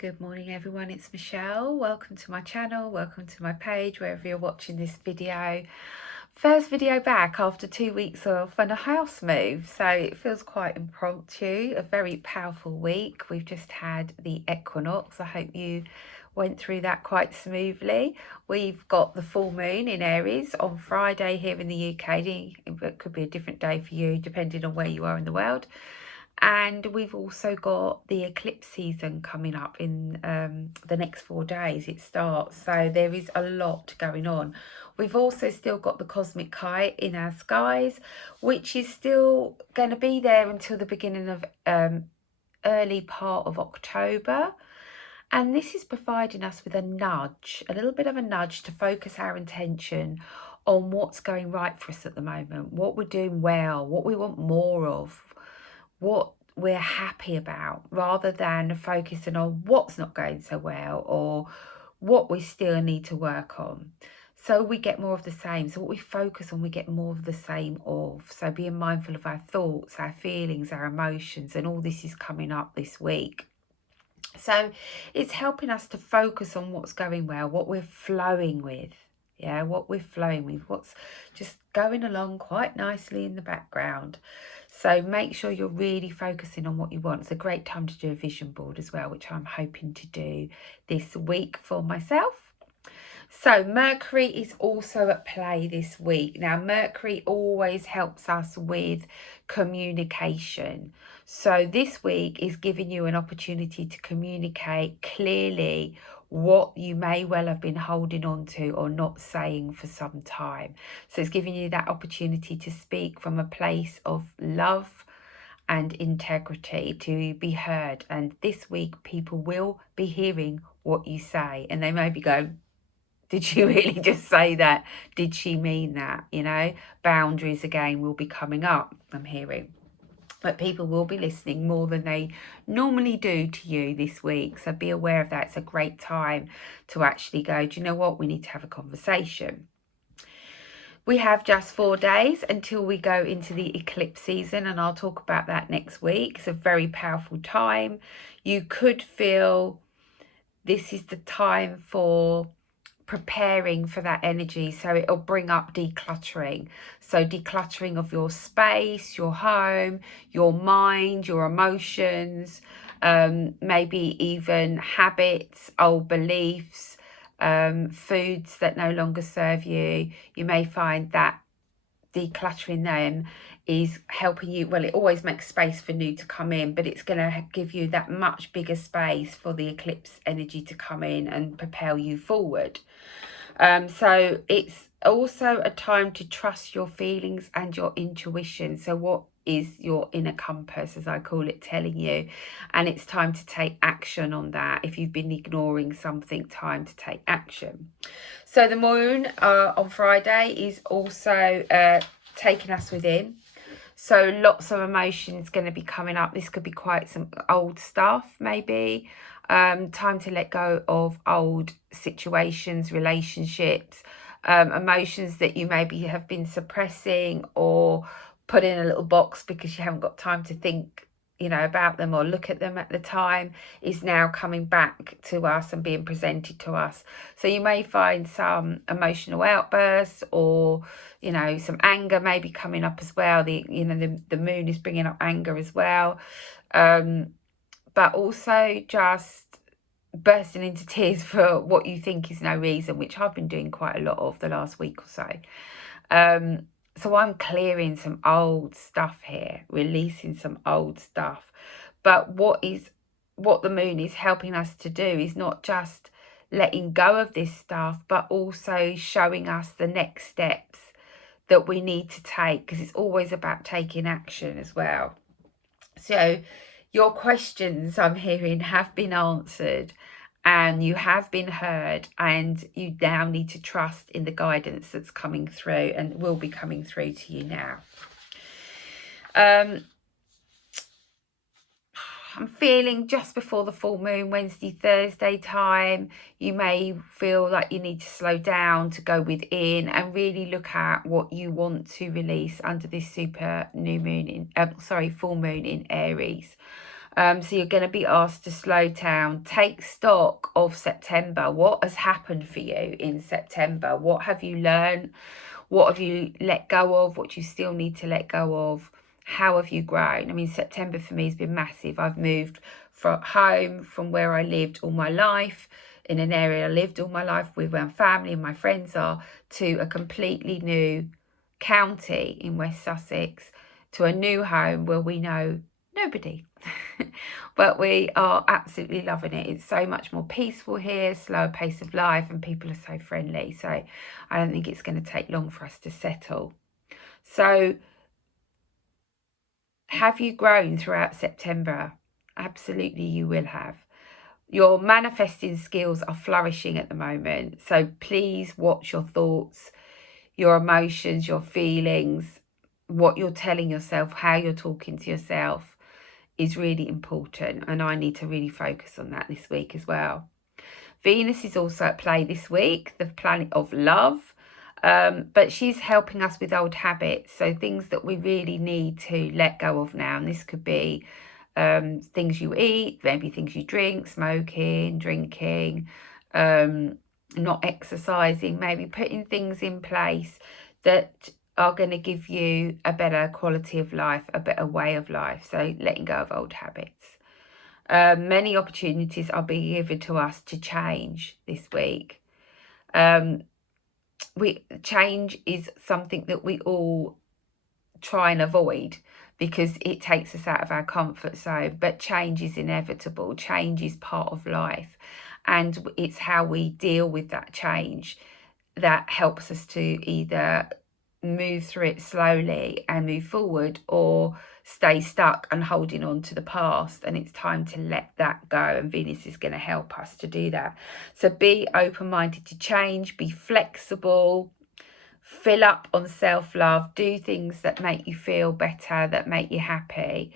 Good morning everyone, it's Michelle. Welcome to my channel, welcome to my page, wherever you're watching this video. First video back after 2 weeks off and a house move, so it feels quite impromptu, a very powerful week. We've just had the equinox. I hope you went through that quite smoothly. We've got the full moon in Aries on Friday here in the UK. It could be a different day for you depending on where you are in the world. And we've also got the eclipse season coming up in the next 4 days. It starts, so there is a lot going on. We've also still got the cosmic kite in our skies, which is still going to be there until the beginning of early part of October. And this is providing us with a nudge, a little bit of a nudge to focus our intention on what's going right for us at the moment, what we're doing well, what we want more of, what we're happy about, rather than focusing on what's not going so well or what we still need to work on. So we get more of the same. So what we focus on, we get more of the same of. So being mindful of our thoughts, our feelings, our emotions, and all this is coming up this week. So it's helping us to focus on what's going well, what we're flowing with. Yeah, what we're flowing with, what's just going along quite nicely in the background. So make sure you're really focusing on what you want. It's a great time to do a vision board as well, which I'm hoping to do this week for myself. So Mercury is also at play this week. Now, Mercury always helps us with communication. So this week is giving you an opportunity to communicate clearly what you may well have been holding on to or not saying for some time. So it's giving you that opportunity to speak from a place of love and integrity, to be heard. And this week people will be hearing what you say, and they may be going, did she really just say that? Did she mean that? You know, boundaries again will be coming up, I'm hearing. But people will be listening more than they normally do to you this week. So be aware of that. It's a great time to actually go, do you know what? We need to have a conversation. We have just 4 days until we go into the eclipse season, and I'll talk about that next week. It's a very powerful time. You could feel this is the time for preparing for that energy, so it'll bring up decluttering. So decluttering of your space, your home, your mind, your emotions, maybe even habits, old beliefs, foods that no longer serve you. You may find that decluttering them is helping you. Well, it always makes space for new to come in, but it's going to give you that much bigger space for the eclipse energy to come in and propel you forward. So it's also a time to trust your feelings and your intuition. So what is your inner compass, as I call it, telling you? And it's time to take action on that. If you've been ignoring something, time to take action. So the moon on Friday is also taking us within. So lots of emotions going to be coming up. This could be quite some old stuff, maybe. Time to let go of old situations, relationships, emotions that you maybe have been suppressing or put in a little box because you haven't got time to think, you know, about them or look at them at the time, is now coming back to us and being presented to us. So you may find some emotional outbursts, or, you know, some anger may be coming up as well. The moon is bringing up anger as well. But also just bursting into tears for what you think is no reason, which I've been doing quite a lot of the last week or so. So I'm clearing some old stuff here, releasing some old stuff. But what the moon is helping us to do is not just letting go of this stuff, but also showing us the next steps that we need to take, because it's always about taking action as well. So your questions, I'm hearing, have been answered and you have been heard, and you now need to trust in the guidance that's coming through and will be coming through to you now. I'm feeling just before the full moon, Wednesday, Thursday time, you may feel like you need to slow down, to go within and really look at what you want to release under this full moon in Aries. So you're going to be asked to slow down, take stock of September. What has happened for you in September? What have you learned? What have you let go of? What do you still need to let go of? How have you grown? I mean, September for me has been massive. I've moved from home, from where I lived all my life, in an area I lived all my life with where my family and my friends are, to a completely new county in West Sussex, to a new home where we know nobody. But we are absolutely loving it. It's so much more peaceful here, slower pace of life, and people are so friendly. So I don't think it's going to take long for us to settle. So have you grown throughout September? Absolutely, you will have. Your manifesting skills are flourishing at the moment. So please watch your thoughts, your emotions, your feelings, what you're telling yourself, how you're talking to yourself is really important. And I need to really focus on that this week as well. Venus is also at play this week, the planet of love. But she's helping us with old habits. So things that we really need to let go of now. And this could be things you eat, maybe things you drink, smoking, drinking, not exercising, maybe putting things in place that are going to give you a better quality of life, a better way of life. So letting go of old habits. Many opportunities are being given to us to change this week. Change is something that we all try and avoid because it takes us out of our comfort zone, but change is inevitable. Change is part of life, and it's how we deal with that change that helps us to either move through it slowly and move forward, or stay stuck and holding on to the past. And it's time to let that go, and Venus is going to help us to do that. So be open-minded to change, be flexible, fill up on self-love, do things that make you feel better, that make you happy.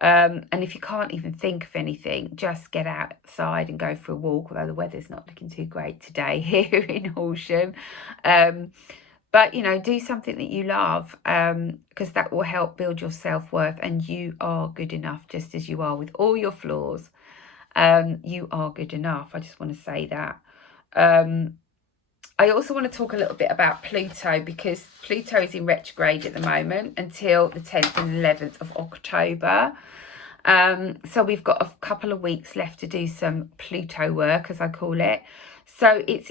And if you can't even think of anything, just get outside and go for a walk, although the weather's not looking too great today here in Horsham. But, you know, do something that you love, because that will help build your self-worth. And you are good enough just as you are, with all your flaws. You are good enough. I just want to say that. I also want to talk a little bit about Pluto, because Pluto is in retrograde at the moment until the 10th and 11th of October. So we've got a couple of weeks left to do some Pluto work, as I call it. So it's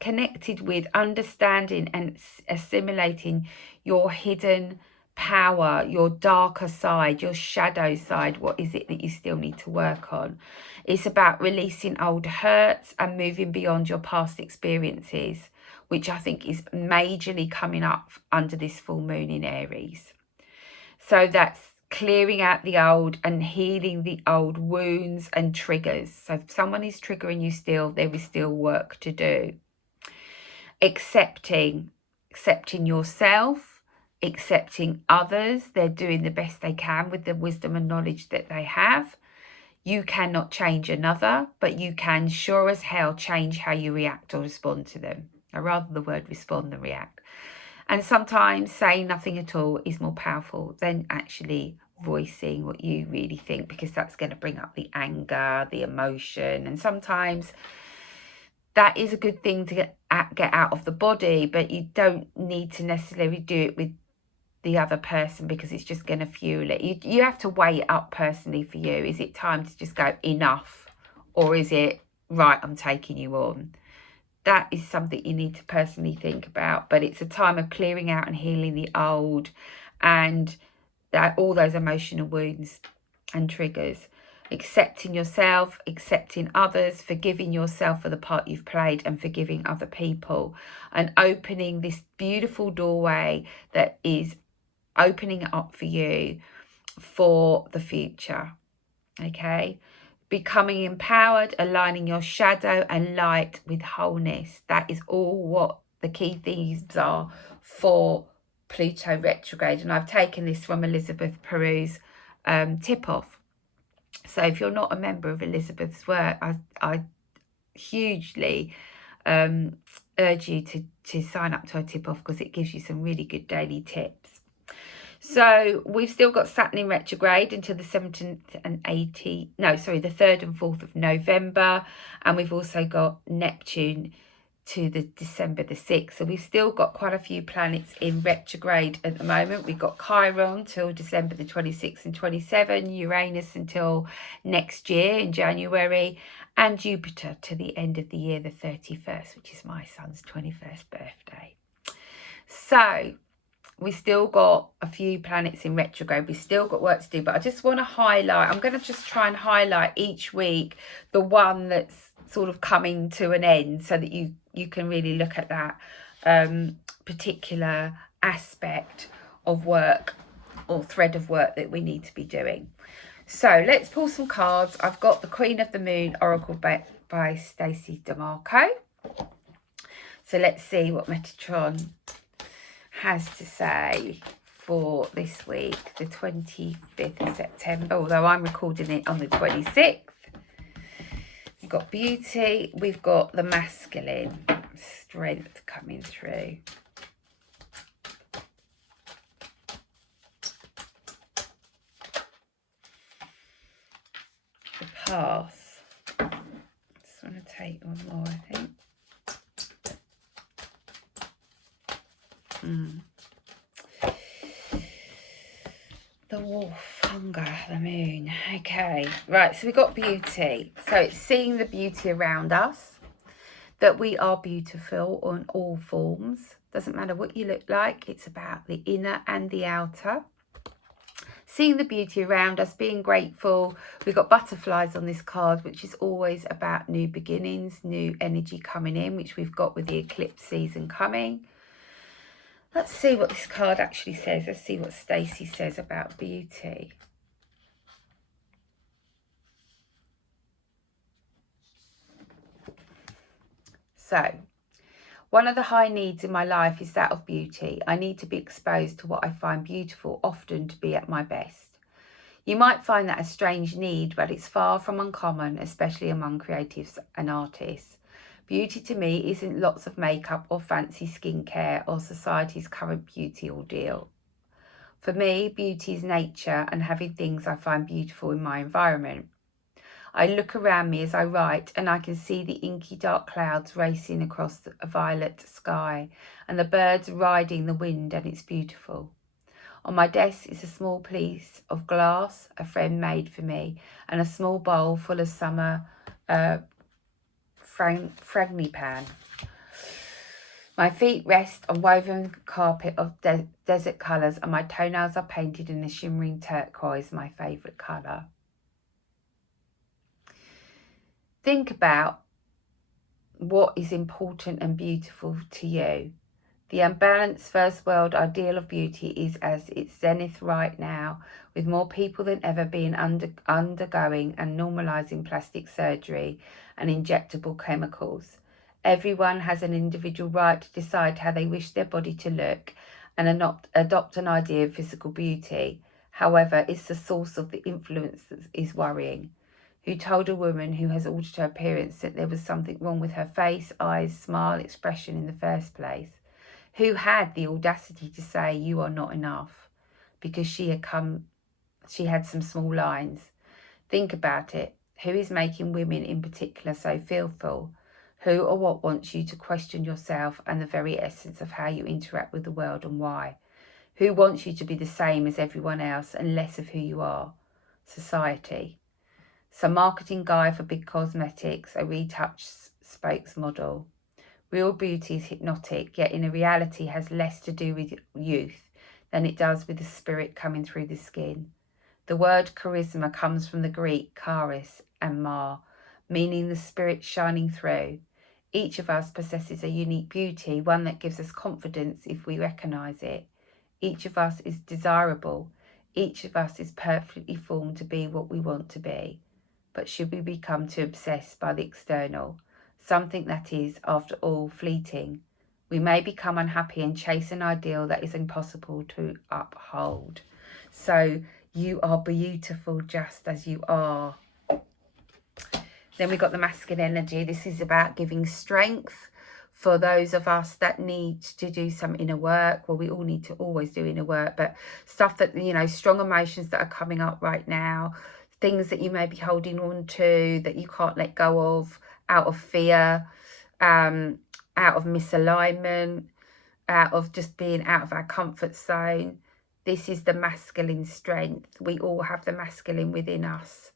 connected with understanding and assimilating your hidden power, your darker side, your shadow side. What is it that you still need to work on? It's about releasing old hurts and moving beyond your past experiences, which I think is majorly coming up under this full moon in Aries. So that's clearing out the old and healing the old wounds and triggers. So if someone is triggering you still, there is still work to do. Accepting yourself, accepting others. They're doing the best they can with the wisdom and knowledge that they have. You cannot change another, but you can sure as hell change how you react or respond to them. I rather the word respond than react. And sometimes saying nothing at all is more powerful than actually voicing what you really think, because that's going to bring up the anger, the emotion. And sometimes that is a good thing to get out of the body, but you don't need to necessarily do it with the other person, because it's just going to fuel it. You have to weigh it up personally for you. Is it time to just go enough, or is it right, I'm taking you on? That is something you need to personally think about. But it's a time of clearing out and healing the old, and that all those emotional wounds and triggers. Accepting yourself, accepting others, forgiving yourself for the part you've played, and forgiving other people, and opening this beautiful doorway that is opening it up for you for the future. Okay, becoming empowered, aligning your shadow and light with wholeness. That is all what the key themes are for Pluto retrograde. And I've taken this from Elizabeth Peru's tip-off. So if you're not a member of Elizabeth's work, I hugely urge you to sign up to her tip-off, because it gives you some really good daily tips. So we've still got Saturn in retrograde until the 17th and 18th, no, sorry, the 3rd and 4th of November. And we've also got Neptune to the December the 6th. So we've still got quite a few planets in retrograde at the moment. We've got Chiron till December the 26th and 27, Uranus until next year in January, and Jupiter to the end of the year, the 31st, which is my son's 21st birthday. So we still got a few planets in retrograde. We've still got work to do, but I just want to highlight, I'm going to just try and highlight each week the one that's sort of coming to an end, so that you can really look at that particular aspect of work or thread of work that we need to be doing. So let's pull some cards. I've got the Queen of the Moon Oracle by Stacey DeMarco. So let's see what Metatron has to say for this week, the 25th of September, although I'm recording it on the 26th. We've got beauty, we've got the masculine, strength coming through. The path. Just want to take one more, I think. The wolf, hunger, the moon. Okay, right, so we got beauty. So it's seeing the beauty around us, that we are beautiful on all forms. Doesn't matter what you look like, it's about the inner and the outer. Seeing the beauty around us, being grateful. We've got butterflies on this card, which is always about new beginnings, new energy coming in, which we've got with the eclipse season coming. Let's see what this card actually says. Let's see what Stacey says about beauty. So, one of the high needs in my life is that of beauty. I need to be exposed to what I find beautiful, often to be at my best. You might find that a strange need, but it's far from uncommon, especially among creatives and artists. Beauty to me isn't lots of makeup or fancy skincare or society's current beauty ordeal. For me, beauty is nature and having things I find beautiful in my environment. I look around me as I write and I can see the inky dark clouds racing across a violet sky and the birds riding the wind, and it's beautiful. On my desk is a small piece of glass a friend made for me and a small bowl full of summer frangipane. My feet rest on woven carpet of desert colours and my toenails are painted in a shimmering turquoise, my favourite colour. Think about what is important and beautiful to you. The unbalanced first world ideal of beauty is at its zenith right now, with more people than ever being undergoing and normalising plastic surgery and injectable chemicals. Everyone has an individual right to decide how they wish their body to look and adopt an idea of physical beauty. However, it's the source of the influence that is worrying. Who told a woman who has altered her appearance that there was something wrong with her face, eyes, smile, expression in the first place? Who had the audacity to say you are not enough because she had some small lines? Think about it. Who is making women in particular so fearful? Who or what wants you to question yourself and the very essence of how you interact with the world, and why? Who wants you to be the same as everyone else and less of who you are? Society. Some marketing guy for big cosmetics, a retouched spokesmodel. Real beauty is hypnotic, yet in reality has less to do with youth than it does with the spirit coming through the skin. The word charisma comes from the Greek charis and ma, meaning the spirit shining through. Each of us possesses a unique beauty, one that gives us confidence if we recognise it. Each of us is desirable. Each of us is perfectly formed to be what we want to be. But should we become too obsessed by the external, something that is, after all, fleeting, we may become unhappy and chase an ideal that is impossible to uphold. So you are beautiful just as you are. Then we got the masculine energy. This is about giving strength For those of us that need to do some inner work, well, we all need to always do inner work, but stuff that, you know, strong emotions that are coming up right now, things that you may be holding on to that you can't let go of out of fear, out of misalignment, out of just being out of our comfort zone. This is the masculine strength. We all have the masculine within us.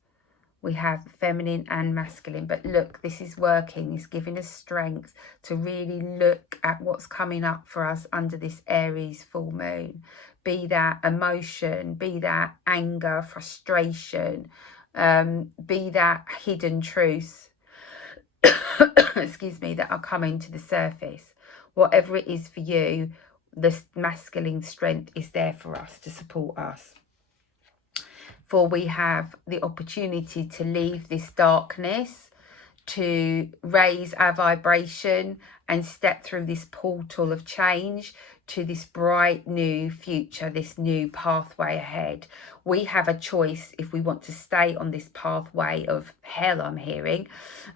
We have feminine and masculine, but look, this is working. It's giving us strength to really look at what's coming up for us under this Aries full moon. Be that emotion, be that anger, frustration, be that hidden truth, excuse me, that are coming to the surface. Whatever it is for you, this masculine strength is there for us to support us. For we have the opportunity to leave this darkness, to raise our vibration and step through this portal of change to this bright new future, this new pathway ahead. We have a choice if we want to stay on this pathway of hell, I'm hearing,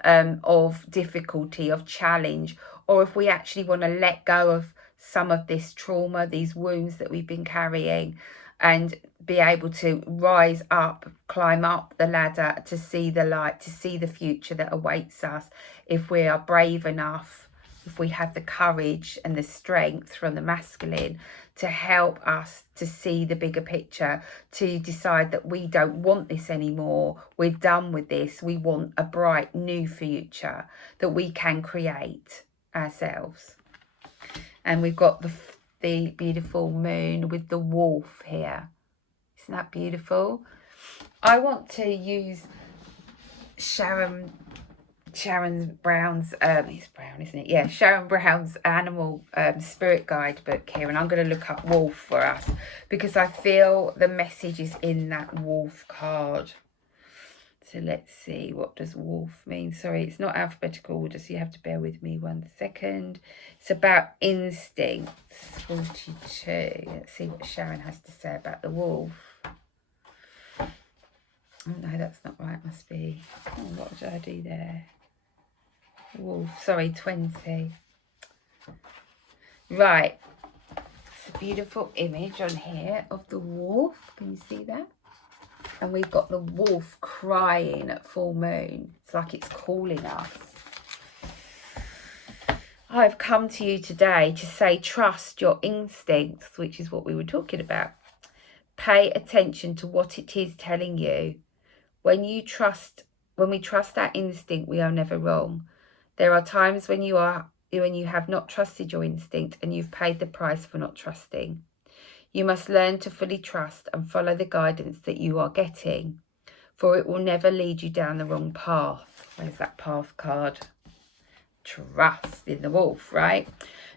of difficulty, of challenge, or if we actually want to let go of some of this trauma, these wounds that we've been carrying, and be able to rise up, climb up the ladder to see the light, to see the future that awaits us. If we are brave enough, if we have the courage and the strength from the masculine to help us to see the bigger picture, to decide that we don't want this anymore, we're done with this, we want a bright new future that we can create ourselves. And we've got the beautiful moon with the wolf here. Isn't that beautiful? I want to use Sharon Brown's, it's brown, isn't it? Yeah, Sharon Brown's animal spirit guide book here. And I'm going to look up wolf for us because I feel the message is in that wolf card. So let's see, what does wolf mean? Sorry, it's not alphabetical order, so you have to bear with me 1 second. It's about instincts, 42. Let's see what Sharon has to say about the wolf. Oh no, that's not right, must be. Oh, what did I do there? Wolf, sorry, 20. Right, it's a beautiful image on here of the wolf. Can you see that? And we've got the wolf crying at full moon. It's like it's calling us. I've come to you today to say trust your instincts, which is what we were talking about. Pay attention to what it is telling you. When we trust our instinct, we are never wrong. There are times when you have not trusted your instinct and you've paid the price for not trusting. You must learn to fully trust and follow the guidance that you are getting, for it will never lead you down the wrong path. Where's that path card? Trust in the wolf, right?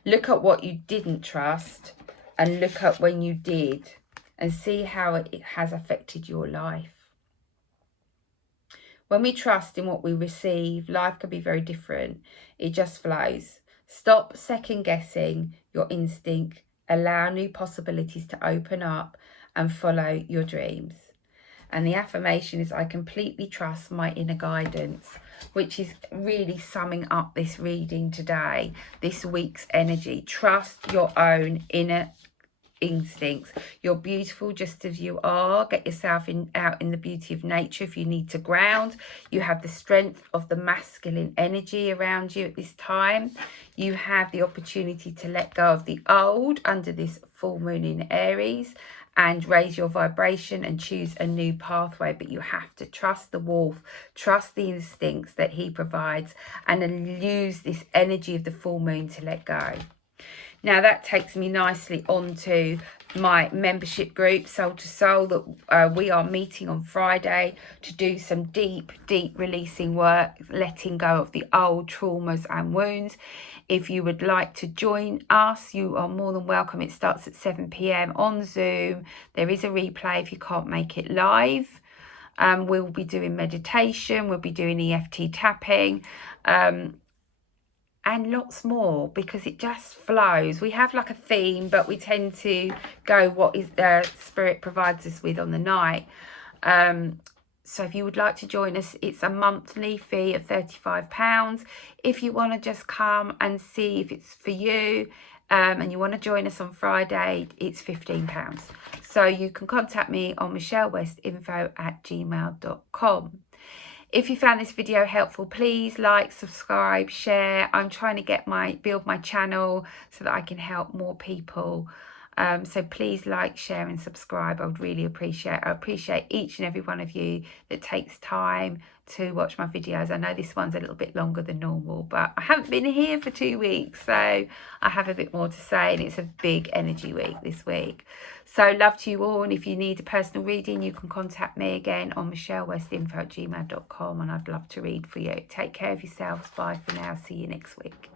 Look at what you didn't trust and look at when you did and see how it has affected your life. When we trust in what we receive, life can be very different. It just flows. Stop second guessing your instinct. Allow new possibilities to open up and follow your dreams. And the affirmation is, I completely trust my inner guidance, which is really summing up this reading today, this week's energy. Trust your own inner instincts. You're beautiful just as you are. Get yourself out in the beauty of nature if you need to ground. You have the strength of the masculine energy around you at this time. You have the opportunity to let go of the old under this full moon in Aries and raise your vibration and choose a new pathway. But you have to trust the wolf, trust the instincts that he provides, and then use this energy of the full moon to let go. Now that takes me nicely onto my membership group, Soul to Soul, that we are meeting on Friday to do some deep releasing work, letting go of the old traumas and wounds. If you would like to join us, you are more than welcome. It starts at 7 p.m. on Zoom. There is a replay if you can't make it live. We'll be doing meditation, we'll be doing EFT tapping, and lots more, because it just flows. We have like a theme, but we tend to go what is Spirit provides us with on the night. So if you would like to join us, it's a monthly fee of £35. If you want to just come and see if it's for you, and you want to join us on Friday, it's £15. So you can contact me on michellewestinfo@gmail.com. If you found this video helpful, please like, subscribe, share. I'm trying to build my channel so that I can help more people. So please like, share and subscribe. I would really appreciate it. I appreciate each and every one of you that takes time to watch my videos. I know this one's a little bit longer than normal, but I haven't been here for 2 weeks, so I have a bit more to say, and it's a big energy week this week. So love to you all, and if you need a personal reading, you can contact me again on michellewestinfo@gmail.com, and I'd love to read for you. Take care of yourselves. Bye for now. See you next week.